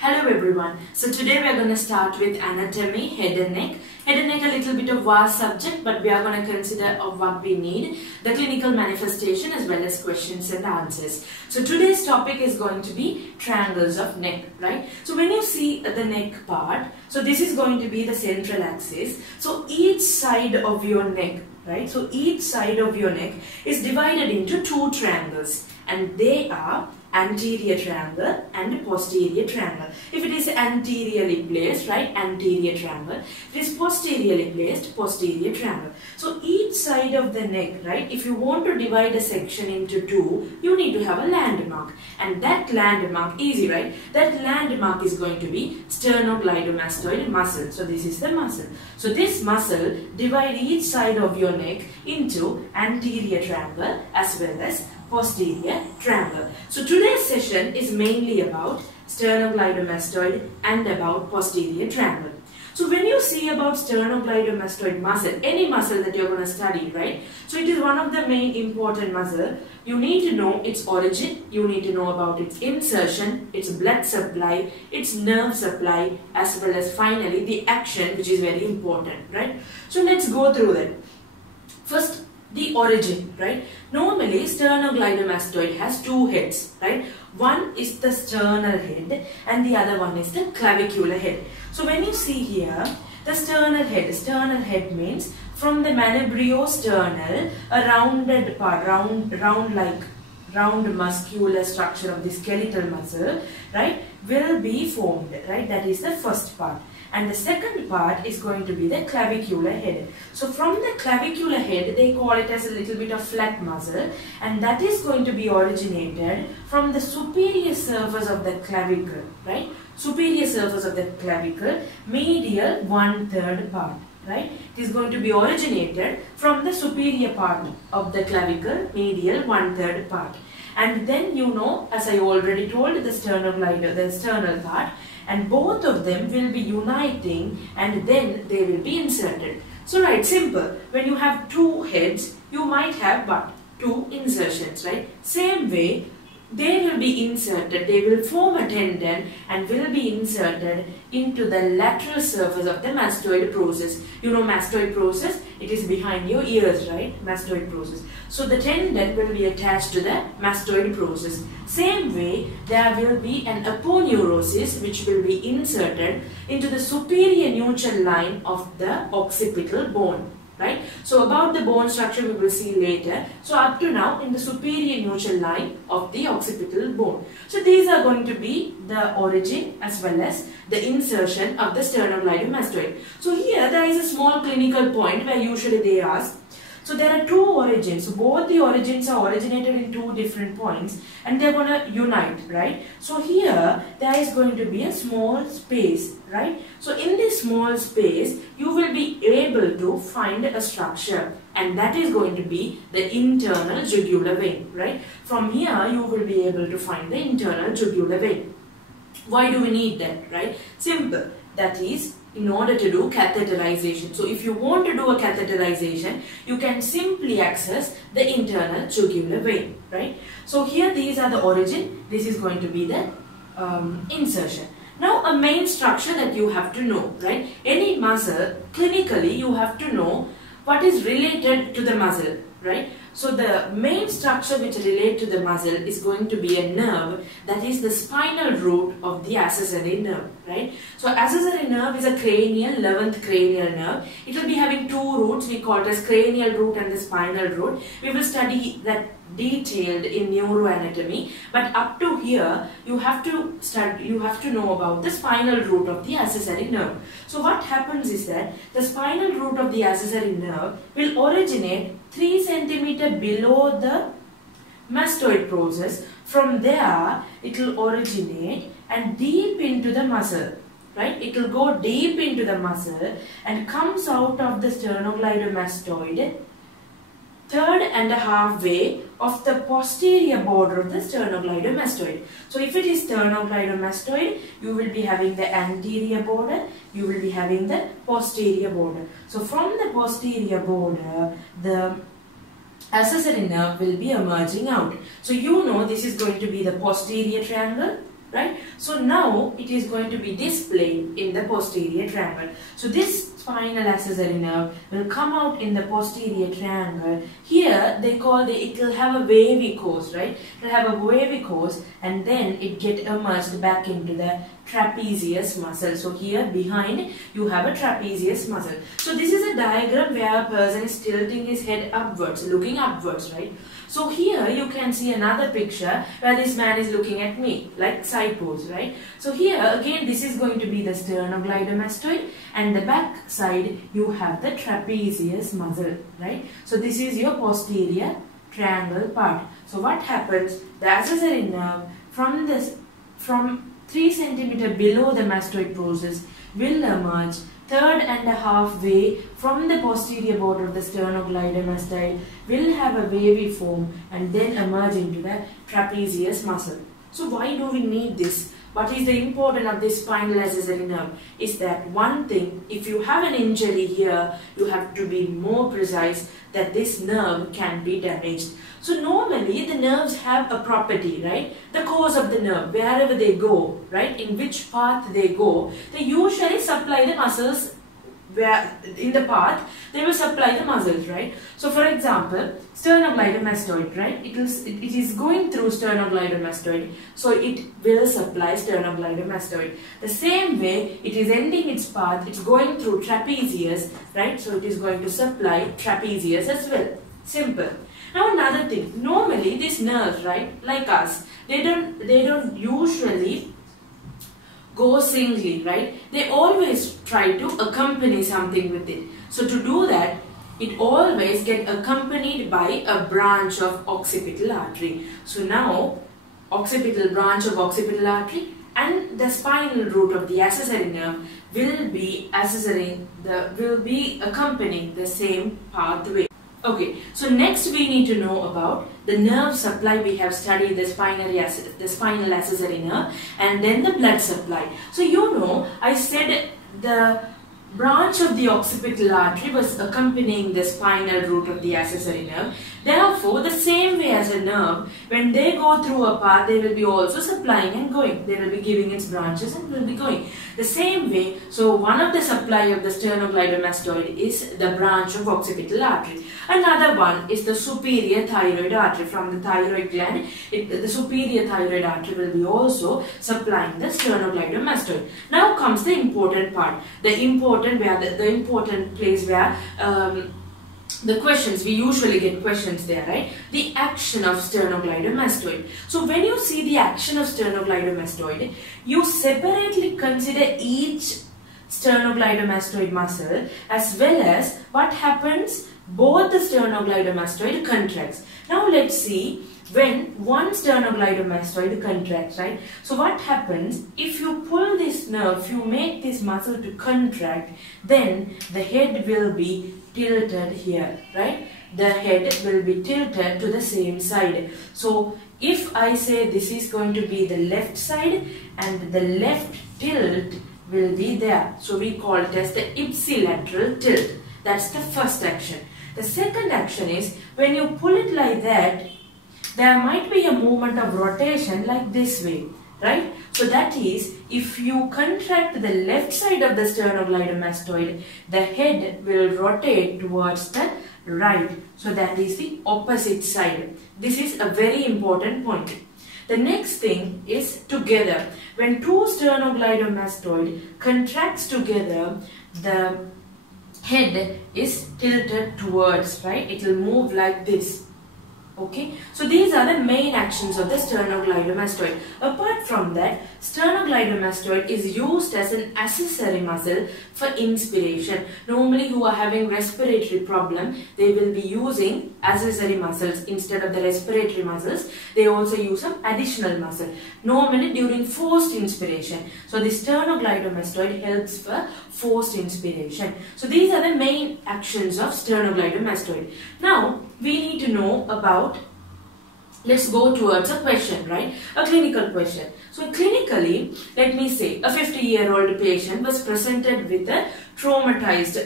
Hello everyone. So today we are going to start with anatomy, head and neck. Head and neck a little bit of vast subject, but we are going to consider of what we need, the clinical manifestation as well as questions and answers. So today's topic is going to be triangles of neck, right? So when you see the neck part, so this is going to be the central axis. So each side of your neck, right? So each side of your neck is divided into two triangles, and they are anterior triangle and posterior triangle. If it is anteriorly placed, right, anterior triangle. If it is posteriorly placed, posterior triangle. So each side of the neck, right, if you want to divide a section into two, you need to have a landmark, and that landmark, easy, right, that landmark is going to be sternocleidomastoid muscle. So this is the muscle. So this muscle divide each side of your neck into anterior triangle as well as posterior triangle. So today's session is mainly about sternocleidomastoid and about posterior triangle. So when you see about sternocleidomastoid muscle, any muscle that you're going to study, right? So it is one of the main important muscle. You need to know its origin, you need to know about its insertion, its blood supply, its nerve supply, as well as finally the action, which is very important, right? So let's go through that. First, the origin, right? Normally sternocleidomastoid has two heads, right? One is the sternal head and the other one is the clavicular head. So when you see here the sternal head means from the manubriosternal, a rounded part, round muscular structure of the skeletal muscle, right, will be formed, right? That is the first part. And the second part is going to be the clavicular head. So from the clavicular head, they call it as a little bit of flat muscle, and that is going to be originated from the superior surface of the clavicle, right? Superior surface of the clavicle, medial 1/3 part, right? It is going to be originated from the superior part of the clavicle, medial 1/3 part. And then you know, as I already told, the sternal part, and both of them will be uniting and then they will be inserted. So right, simple. When you have two heads, you might have what? Two insertions, right? Same way, they will be inserted, they will form a tendon and will be inserted into the lateral surface of the mastoid process. You know mastoid process, it is behind your ears, right? Mastoid process. So the tendon will be attached to the mastoid process. Same way, there will be an aponeurosis which will be inserted into the superior nuchal line of the occipital bone. Right? So about the bone structure we will see later. So up to now in the superior nuchal line of the occipital bone. So these are going to be the origin as well as the insertion of the sternocleidomastoid. So here there is a small clinical point where usually they ask. So there are two origins. So both the origins are originated in two different points and they are going to unite, right? So here there is going to be a small space, right? So in this small space you will be able to find a structure, and that is going to be the internal jugular vein, right? From here you will be able to find the internal jugular vein. Why do we need that, right? Simple. That is in order to do catheterization. So if you want to do a catheterization, you can simply access the internal jugular vein, right? So here these are the origin, this is going to be the insertion. Now a main structure that you have to know, right? Any muscle, clinically you have to know what is related to the muscle, right? So the main structure which relates to the muscle is going to be a nerve, that is the spinal root of the accessory nerve, right? So accessory nerve is a cranial, 11th cranial nerve. It will be having two roots, we call it as cranial root and the spinal root. We will study that detailed in neuroanatomy, but up to here you have to know about the spinal root of the accessory nerve. So what happens is that the spinal root of the accessory nerve will originate 3 cm below the mastoid process. From there it will originate and deep into the muscle, right? It will go deep into the muscle and comes out of the sternocleidomastoid 3.5 way of the posterior border of the sternocleidomastoid. So if it is sternocleidomastoid, you will be having the anterior border, you will be having the posterior border. So from the posterior border, the accessory nerve will be emerging out. So you know this is going to be the posterior triangle, right? So now it is going to be displayed in the posterior triangle. So this spinal accessory nerve will come out in the posterior triangle. Here they call it will have a wavy course, right? It will have a wavy course and then it get immersed back into the trapezius muscle. So here behind you have a trapezius muscle. So this is a diagram where a person is tilting his head upwards, looking upwards, right? So here you can see another picture where this man is looking at me, like side pose, right? So here again this is going to be the sternocleidomastoid, and the back side you have the trapezius muscle, right? So this is your posterior triangle part. So what happens, the accessory nerve from 3 cm below the mastoid process will emerge 3.5 way from the posterior border of the sternocleidomastoid, will have a wavy form and then emerge into the trapezius muscle. So why do we need this? What is the importance of this spinal accessory nerve? Is that one thing, if you have an injury here, you have to be more precise that this nerve can be damaged. So normally the nerves have a property, right? The course of the nerve, wherever they go, right? In which path they go, they usually supply the muscles. Where in the path they will supply the muscles, right? So for example, sternocleidomastoid, right? It is going through sternocleidomastoid, so it will supply sternocleidomastoid. The same way it is ending its path, it's going through trapezius, right? So it is going to supply trapezius as well. Simple. Now another thing, normally these nerves, right, like us, they don't usually go singly, right? They always try to accompany something with it. So to do that, it always get accompanied by a branch of occipital artery. So now, occipital branch of occipital artery and the spinal root of the accessory nerve will be accompanying the same pathway. Okay, so next we need to know about the nerve supply. We have studied the spinal accessory nerve and then the blood supply. So you know, I said the branch of the occipital artery was accompanying the spinal root of the accessory nerve. Therefore, the same way as a nerve, when they go through a path, they will be also supplying and going. They will be giving its branches and will be going. The same way, so one of the supply of the sternocleidomastoid is the branch of occipital artery. Another one is the superior thyroid artery. From the thyroid gland, the superior thyroid artery will be also supplying the sternocleidomastoid. Now comes the important part. The important place where the questions, we usually get questions there, right? The action of sternocleidomastoid. So when you see the action of sternocleidomastoid, you separately consider each sternocleidomastoid muscle as well as what happens both the sternocleidomastoid contracts. Now let's see when one sternocleidomastoid contracts, right? So what happens if you pull this nerve, if you make this muscle to contract, then the head will be tilted here, right? The head will be tilted to the same side. So if I say this is going to be the left side and the left tilt will be there. So we call it as the ipsilateral tilt. That's the first action. The second action is when you pull it like that, there might be a movement of rotation like this way, right? So that is, if you contract the left side of the sternocleidomastoid, the head will rotate towards the right. So that is the opposite side. This is a very important point. The next thing is together. When two sternocleidomastoid contracts together, the head is tilted towards, right? It will move like this. Okay, so these are the main actions of the sternocleidomastoid. Apart from that, sternocleidomastoid is used as an accessory muscle for inspiration. Normally who are having respiratory problem, they will be using accessory muscles instead of the respiratory muscles. They also use some additional muscle, normally during forced inspiration. So the sternocleidomastoid helps for forced inspiration. So these are the main actions of sternocleidomastoid. Now we need to know about, let's go towards a question, right? A clinical question. So clinically, let me say a 50-year-old patient was presented with a traumatized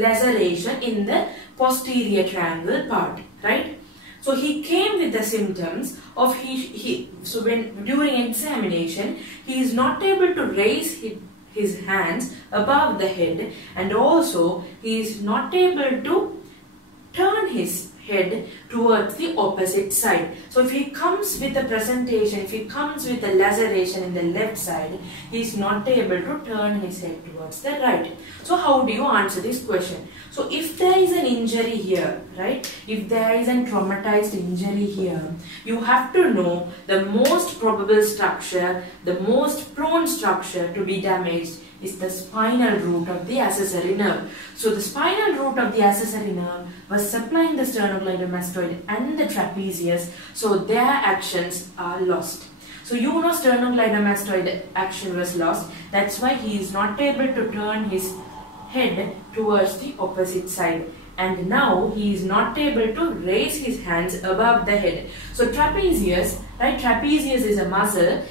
laceration in the posterior triangle part, right? So he came with the symptoms of so when during examination he is not able to raise his hands above the head, and also he is not able to turn his head towards the opposite side. So if he comes with a presentation, if he comes with a laceration in the left side, he is not able to turn his head towards the right. So how do you answer this question? So if there is an injury here, right, if there is a traumatized injury here, you have to know the most probable structure, the most prone structure to be damaged is the spinal root of the accessory nerve. So the spinal root of the accessory nerve was supplying the sternocleidomastoid and the trapezius, so their actions are lost. So you know sternocleidomastoid action was lost, that's why he is not able to turn his head towards the opposite side. And now he is not able to raise his hands above the head. So trapezius, right, trapezius is a muscle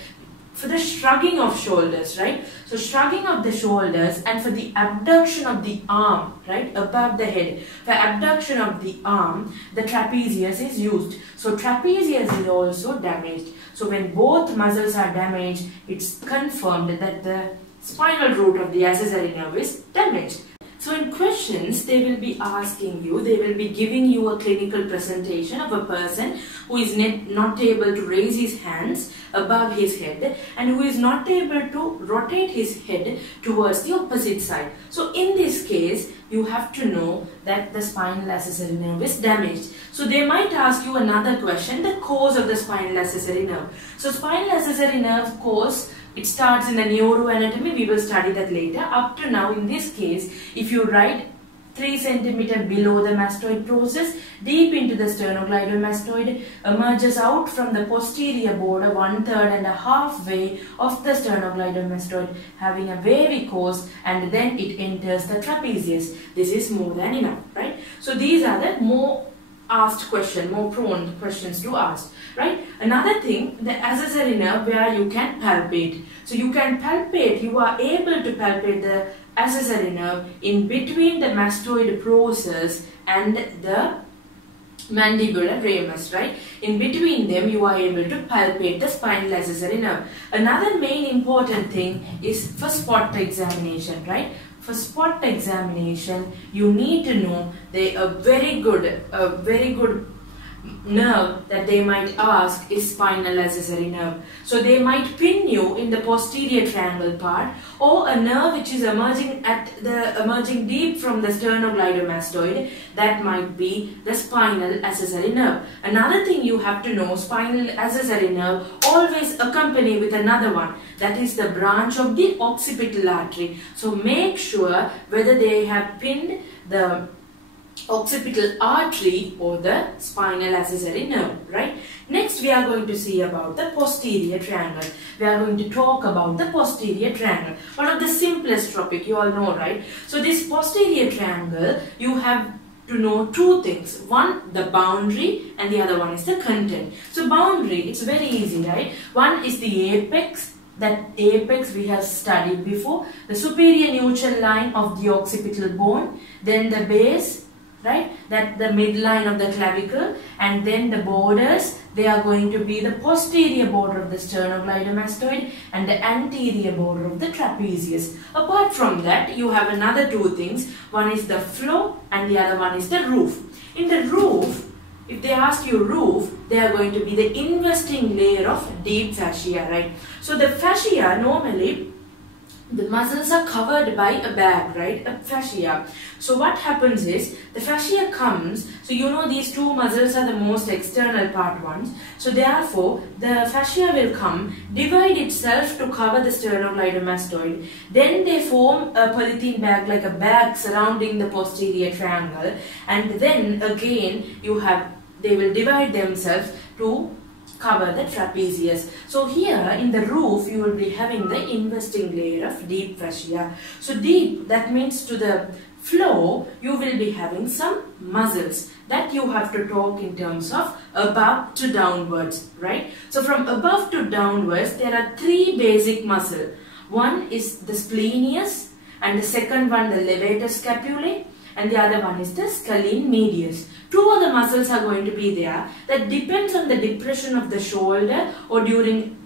for the shrugging of shoulders, right? So shrugging of the shoulders and for the abduction of the arm, right, above the head. For abduction of the arm, the trapezius is used. So trapezius is also damaged. So when both muscles are damaged, it's confirmed that the spinal root of the accessory nerve is damaged. So in questions, they will be asking you, they will be giving you a clinical presentation of a person who is not able to raise his hands above his head and who is not able to rotate his head towards the opposite side. So in this case, you have to know that the spinal accessory nerve is damaged. So they might ask you another question, the cause of the spinal accessory nerve. So spinal accessory nerve cause, it starts in the neuroanatomy, we will study that later. Up to now, in this case, if you write 3 cm below the mastoid process, deep into the sternocleidomastoid, emerges out from the posterior border 1/3 and a half way of the sternocleidomastoid, having a wavy course, and then it enters the trapezius. This is more than enough, right? So these are the more asked question, more prone questions to ask, right? Another thing, the accessory nerve where you can palpate. So you can palpate, you are able to palpate the accessory nerve in between the mastoid process and the mandibular ramus, right? In between them, you are able to palpate the spinal accessory nerve. Another main important thing is for spot examination, right? For spot examination, you need to know a very good nerve that they might ask is spinal accessory nerve. So they might pin you in the posterior triangle part, or a nerve which is emerging deep from the sternocleidomastoid, that might be the spinal accessory nerve. Another thing you have to know, spinal accessory nerve always accompany with another one, that is the branch of the occipital artery. So make sure whether they have pinned the occipital artery or the spinal accessory nerve, right? Next, we are going to see about the posterior triangle. We are going to talk about the posterior triangle, one of the simplest topic, you all know, right? So this posterior triangle, you have to know 2 things. One, the boundary, and the other one is the content. So boundary, it's very easy, right? One is the apex. That apex we have studied before, the superior neutral line of the occipital bone, then the base, right, that the midline of the clavicle, and then the borders, they are going to be the posterior border of the sternocleidomastoid and the anterior border of the trapezius. Apart from that, you have another 2 things. One is the floor and the other one is the roof. In the roof, if they ask you roof, they are going to be the investing layer of deep fascia, right? So the fascia, normally the muscles are covered by a bag, right? A fascia. So what happens is, the fascia comes, so you know these 2 muscles are the most external part ones. So therefore, the fascia will come, divide itself to cover the sternocleidomastoid. Then they form a polythene bag, like a bag surrounding the posterior triangle. And then again, they will divide themselves to cover the trapezius. So here in the roof, you will be having the investing layer of deep fascia. So deep, that means to the floor, you will be having some muscles that you have to talk in terms of above to downwards, right? So from above to downwards, there are 3 basic muscles. One is the splenius, and the second one the levator scapulae, and the other one is the scalene medius. Two other muscles are going to be there. That depends on the depression of the shoulder, or during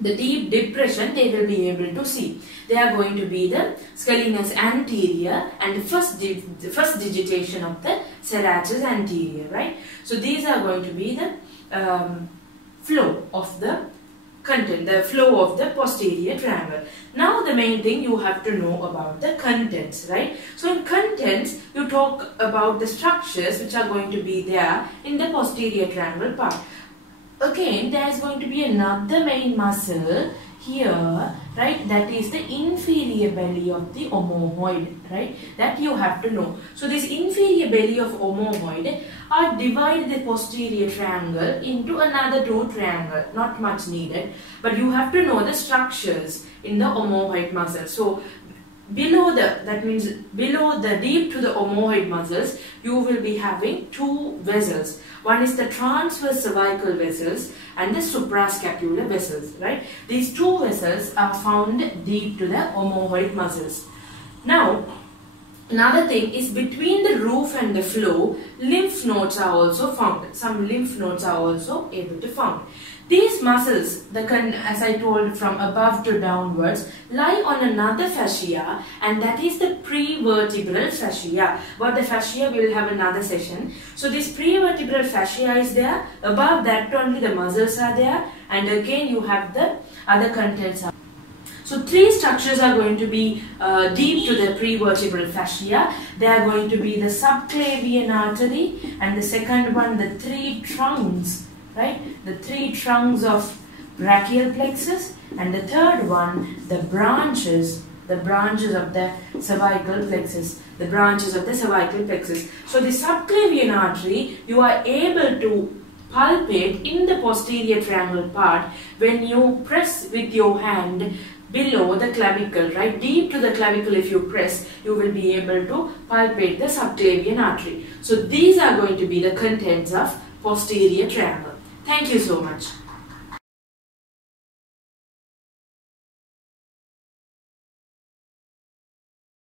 the deep depression they will be able to see. They are going to be the scalenus anterior and the first digitation of the serratus anterior, right? So these are going to be the flow of the content, the flow of the posterior triangle. Now the main thing you have to know about the contents, right? So in contents you talk about the structures which are going to be there in the posterior triangle part. Again, there is going to be another main muscle here, right? That is the inferior belly of the omohyoid, right? That you have to know. So this inferior belly of omohyoid are divide the posterior triangle into another two triangle. Not much needed, but you have to know the structures in the omohyoid muscle. So below that means below the deep to the omohyoid muscles, you will be having two vessels. One is the transverse cervical vessels and the suprascapular vessels, right? These two vessels are found deep to the omohyoid muscles. Now, another thing is between the roof and the floor, lymph nodes are also found. Some lymph nodes are also able to found. These muscles, as I told, from above to downwards, lie on another fascia, and that is the prevertebral fascia. About the fascia we will have another session. So this prevertebral fascia is there. Above that only the muscles are there, and again you have the other contents. So three structures are going to be deep to the prevertebral fascia. They are going to be the subclavian artery, and the second one the three trunks, right? The three trunks of brachial plexus, and the third one the branches of the cervical plexus. The branches of the cervical plexus. So the subclavian artery you are able to palpate in the posterior triangle part when you press with your hand below the clavicle, right? Deep to the clavicle if you press, you will be able to palpate the subclavian artery. So these are going to be the contents of posterior triangle. Thank you so much.